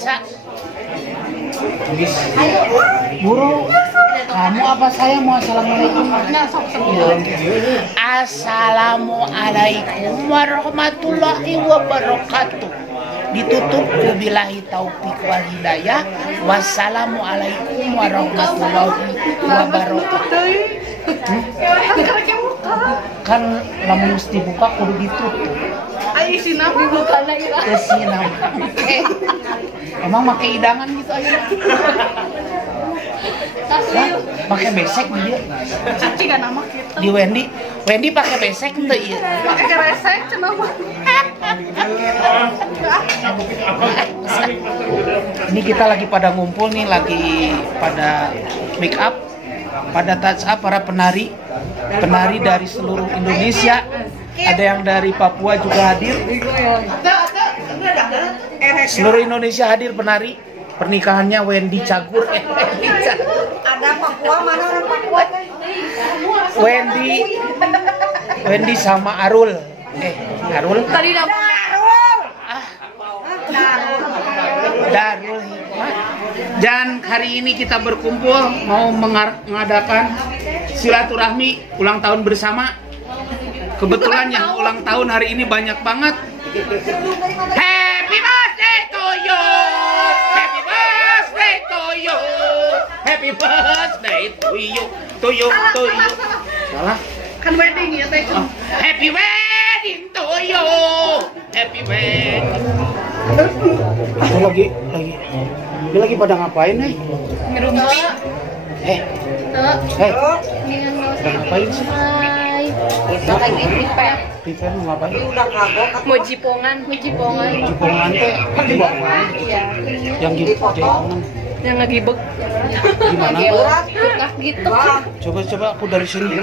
biasa. Guru, kamu apa saya mau assalamualaikum? Assalamualaikum warahmatullahi wabarakatuh. Ditutup billahi taufik wal hidayah. Wassalamualaikum warahmatullahi wabarakatuh. Kan lamun mesti buka kudu ditutup. Ayo isi nama dibuka lagi lah. Isi nama. Emang pakai idangan gitu aja. Pakai besek dia. Cici kan nama kita. Di Wendy pakai besek tuh iya. Pakai keresek cenama. Ini kita lagi pada ngumpul nih, lagi pada make up, pada touch up para penari dari seluruh Indonesia. Ada yang dari Papua juga hadir. Seluruh Indonesia hadir penari. Pernikahannya Wendy Cagur. Ada Papua, mana orang Papua? Wendy sama Arul. Arul. Tadi dapat Darul. Dan hari ini kita berkumpul mau mengadakan silaturahmi ulang tahun bersama. Kebetulan yang ulang tahun hari ini banyak banget. Happy birthday to you. Happy birthday to you. Happy birthday to you. To you. Salah. kan wedding ya teh. Oh, happy wedding to you. Happy wedding. Ini lagi pada ngapain nih? Ngerumah. Pada ngapain sih? Prepare mau ngapain? Udah kagok. Mau jipongan. Jipongan teh di bawah. Iya. Yang gitu jipongan. Yang ngegibek. Gimana? Nah gitu. Coba aku dari sini.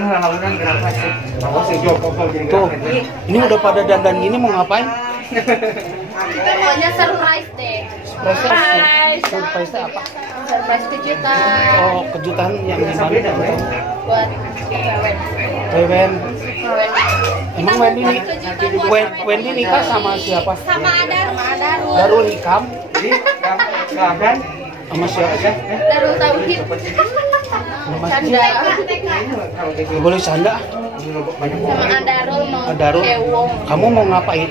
Tuh, ini udah pada dandan gini mau ngapain? Pokoknya surprise deh. Surprise apa? Surprise kejutan. Oh, kejutan yang gimana? Buat Wewen. Emang Wendy nikah sama siapa? sama Adarul. Darul Hikam. Sama siapa sih? Darul Tauhid. Canda. Nggak boleh canda. Sama Adarul mau Adarul. Ewong. Kamu mau ngapain?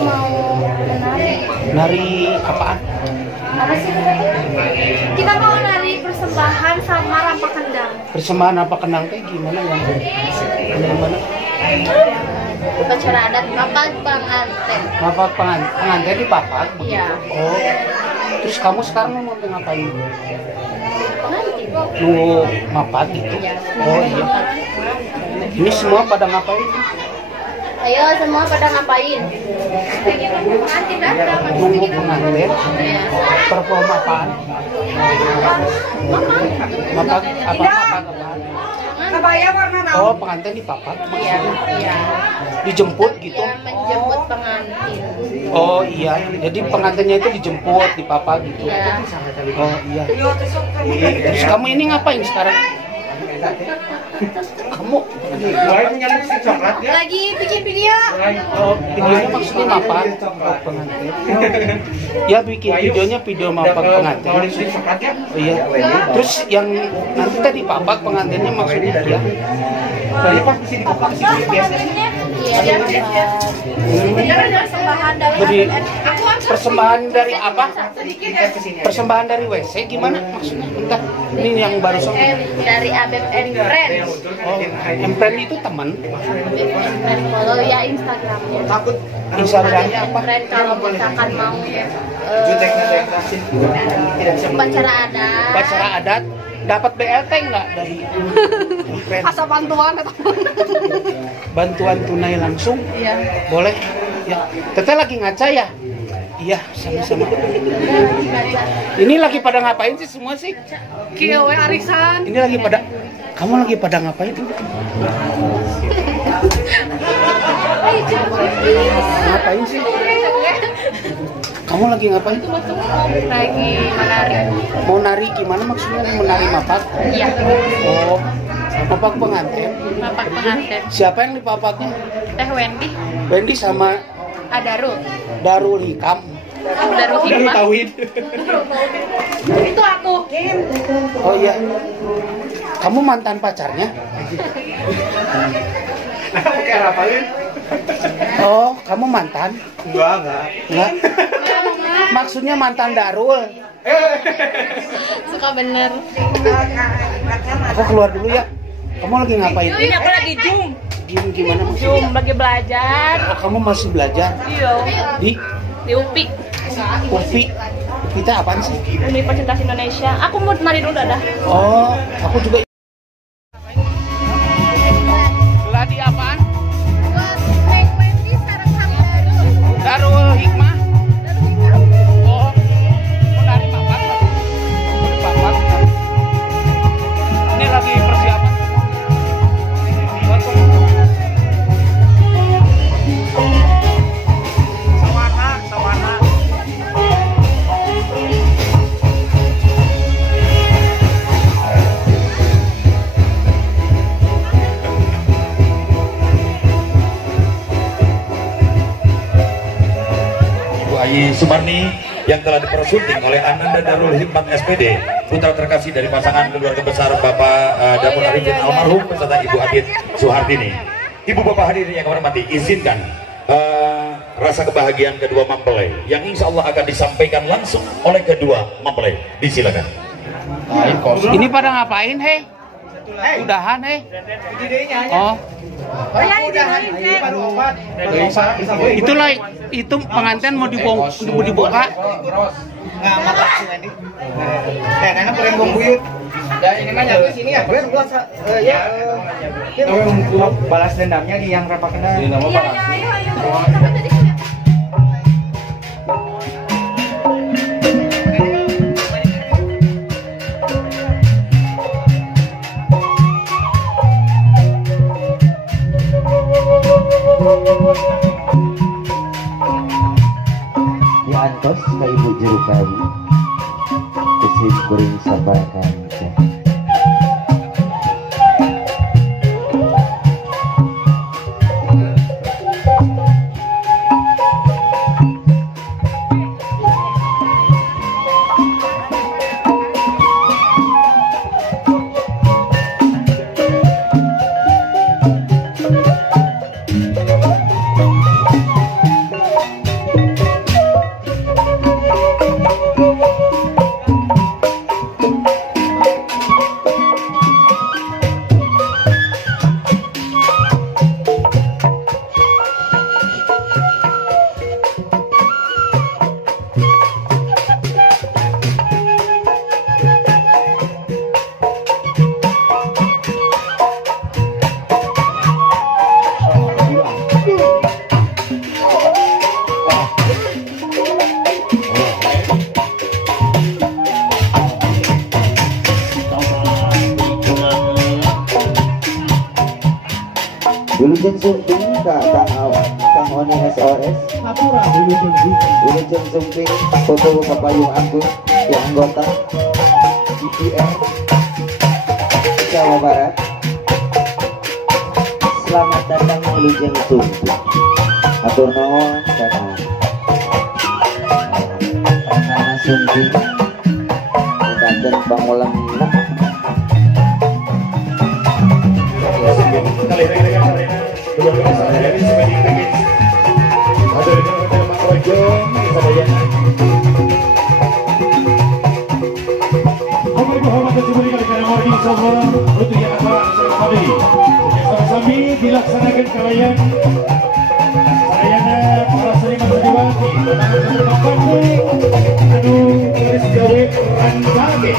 Mau menari. Nari apaan? Apa sih namanya? Kita mau nari persembahan sama rampak kendang. Persembahan apa kenang teh gimana yang gimana? Upacara adat papat pengantin. Papak pengantin di papak? Iya. Oh. Terus kamu sekarang mau ngapain? Pengantin. Nunggu mapat gitu? Iya. Oh iya. Ini semua pada ngapain? Ayo semua pada ngapain? Pengantin datang. Nunggu pengantin? Iya. Perform apaan? Mapak apaan? Kebaya warna Oh, pengantin di papak? Iya. Iya. Dijemput gitu? Iya, menjemput pengantin. Oh iya, jadi pengantinnya itu dijemput di papak gitu? Iya. Oh iya. Terus kamu ini ngapain sekarang? Kamu Lagi bikin video. oh, videonya maksudnya mapak pengantin? Ya bikin videonya video mapak pengantin. Oh iya. Terus yang nanti tadi papak pengantinnya maksudnya ya? Iya. Persembahan dari Jadi APN. persembahan dari apa? Persembahan dari WC gimana maksudnya? Bentar, ini yang baru Dari ABN Friends. Oh, Empren itu teman. ABN Friends follow ya Instagramnya. Instagramnya apa? Friends kalau misalkan mau upacara adat. Upacara adat dapat BLT nggak dari Empren? Asa bantuan atau Bantuan tunai langsung? iya. Boleh? Ya. Teteh lagi ngaca ya? Iya, sama-sama. Ini lagi pada ngapain sih semua sih? Kieu we arisan. Ini lagi pada, kamu lagi pada ngapain? Ngapain sih? Kamu lagi ngapain? Lagi menari. Mau nari gimana maksudnya? Menari mapak? Iya. Oh, mapak pengantin. Bapak pengantin. Siapa yang di papaknya? Teh Wendy. Wendy sama Adarul. Darul Hikam. Darul Hikmah. Tauhid. Itu aku. Oh iya. Kamu mantan pacarnya? Oh, kamu mantan? Enggak. Enggak. Maksudnya mantan Darul. Suka bener. Aku keluar dulu ya. Kamu lagi ngapain? Ini aku lagi Zoom. Gimana maksudnya? Zoom lagi belajar. Oh, kamu masih belajar? Iya. Di Di UPI. UPI. Kita apaan sih? Universitas Indonesia. Aku mau mari dulu dah. Oh, aku juga. Geladi apaan? Darul Hikmah. Oh, menari papat. Papat. Ini lagi persiapan. Sawana. Ibu Ayi Sumarni yang telah dipersunting oleh Ananda Darul Hikmat SPD, putra terkasih dari pasangan keluarga besar Bapak Dapur Arifin almarhum beserta Ibu Adit Suhartini. Ibu Bapak hadirin yang kami hormati, izinkan rasa kebahagiaan kedua mempelai yang insya Allah akan disampaikan langsung oleh kedua mempelai. Disilakan. Ini pada ngapain, hei? Udahan, hei? Oh. Itulah itu pengantin mau dibuka. Nggak makan ini. Karena kurang buyut. Dan ini mah nyatu sini ya. Buat ya. Balas dendamnya di yang rapat kena. Iya, ayo. Diantos ka ibu jerukari kusim kuring sabakan. Wilujeng sumping Kang Oni SOS Wilujeng sumping foto Kapayung Agung di anggota IPR Jawa Barat. Selamat datang Wilujeng sumping. Atur nuhun karena sumping dan bangulan dilaksanakan kalian sayangnya para seniman seniwati anu garis gawe rangkage